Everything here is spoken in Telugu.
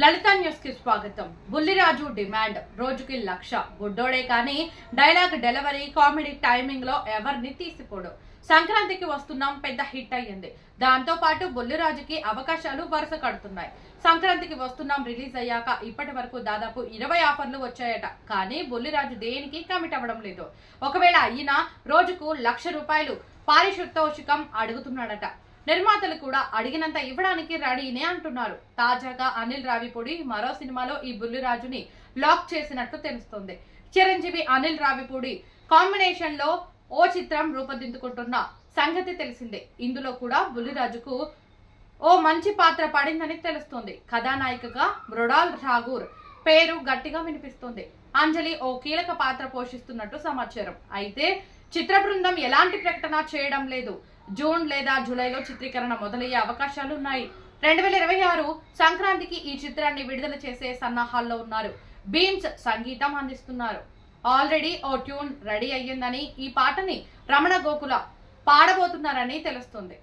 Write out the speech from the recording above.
లలిత న్యూస్ కి స్వాగతం. బుల్లిరాజు డిమాండ్ రోజుకి 1,00,000 గుడ్డోడే కానీ డైలాగ్ డెలివరీ కామెడీ టైమింగ్ లో ఎవరిని తీసిపోడు. సంక్రాంతికి వస్తున్నాం పెద్ద హిట్ అయ్యింది. దాంతో పాటు బుల్లిరాజుకి అవకాశాలు వరుస కడుతున్నాయి. సంక్రాంతికి వస్తున్నాం రిలీజ్ అయ్యాక ఇప్పటి వరకు దాదాపు 20 ఆఫర్లు వచ్చాయట. కానీ బుల్లిరాజు దేనికి కమిట్ అవ్వడం లేదు. ఒకవేళ అయినా రోజుకు 1,00,000 రూపాయలు పారితోషికం అడుగుతున్నాడట. నిర్మాతలు కూడా అడిగినంత ఇవ్వడానికి రెడీనే అంటున్నారు. తాజాగా అనిల్ రావిపూడి మరో సినిమాలో ఈ బుల్లిరాజుని లాక్ చేసినట్లు తెలుస్తోంది. చిరంజీవి అనిల్ రావిపూడి కాంబినేషన్ లో ఓ చిత్రం రూపొందించుకుంటున్న సంగతి తెలిసిందే. ఇందులో కూడా బుల్లిరాజుకు ఓ మంచి పాత్ర పడిందని తెలుస్తోంది. కథానాయికగా మృణాల్ ఠాగూర్ పేరు గట్టిగా వినిపిస్తుంది. అంజలి ఓ కీలక పాత్ర పోషిస్తున్నట్టు సమాచారం. అయితే చిత్ర బృందం ఎలాంటి ప్రకటన చేయడం లేదు. జూన్ లేదా జూలైలో చిత్రీకరణ మొదలయ్యే అవకాశాలున్నాయి. 2026 సంక్రాంతికి ఈ చిత్రాన్ని విడుదల చేసే సన్నాహాల్లో ఉన్నారు. బీమ్స్ సంగీతం అందిస్తున్నారు. ఆల్రెడీ ఓ ట్యూన్ రెడీ అయ్యిందని, ఈ పాటని రమణ గోకుల పాడబోతున్నారని తెలుస్తుంది.